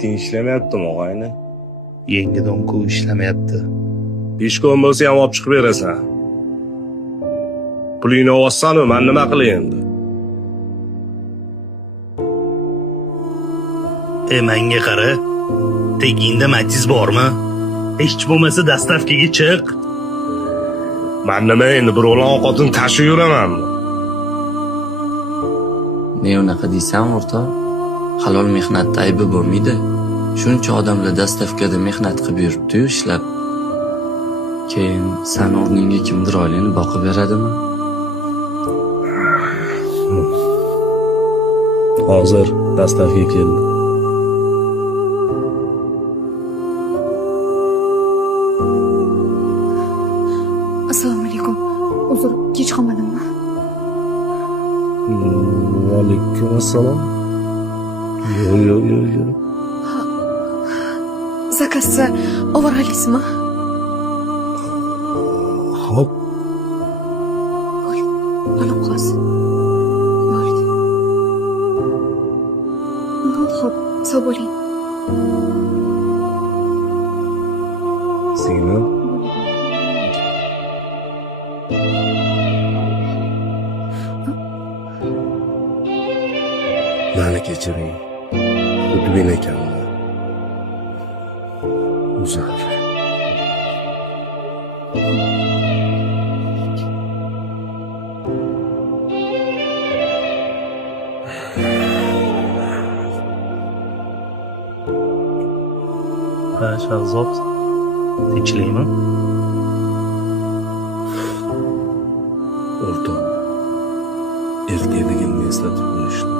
lifting ishlamayaptimi og'ayni? Yangi donku ishlamayapti. Peshkon bo'lsa ham olib chiqib berasan. Pulingni olsan-u, men nima qilay endi? Menga qara. Tegingda Matiz bormi? Hech bo'lmasa dastavkaga chiq. Men nima endi bir o'g'lon xotin tashib yuramanmi? Ne unaqa deysan o'rtoq? Halol mehnatda aybi bo'lmaydi. Shuncha odamlar dastavkada mehnat qilib yuribdi-yu ishlab. Keyin sen o'rningga kimdir oilani boqib beradimi? Hozir dastavka keldi. Assalomu alaykum. Uzr, kech qolmadimmi? Va alaykum assalom. Yo'q. Zakazza ovoralisizmi? Hop. Mana qolsin. Bo'ldi. Xo'p, sog' bo'ling. Singlim. Meni kechiring. Xuddi men ekanman. Uzr. Shahzod, tinchlikmi? O'rtoq, erkakligimni eslatib qo'yishdi.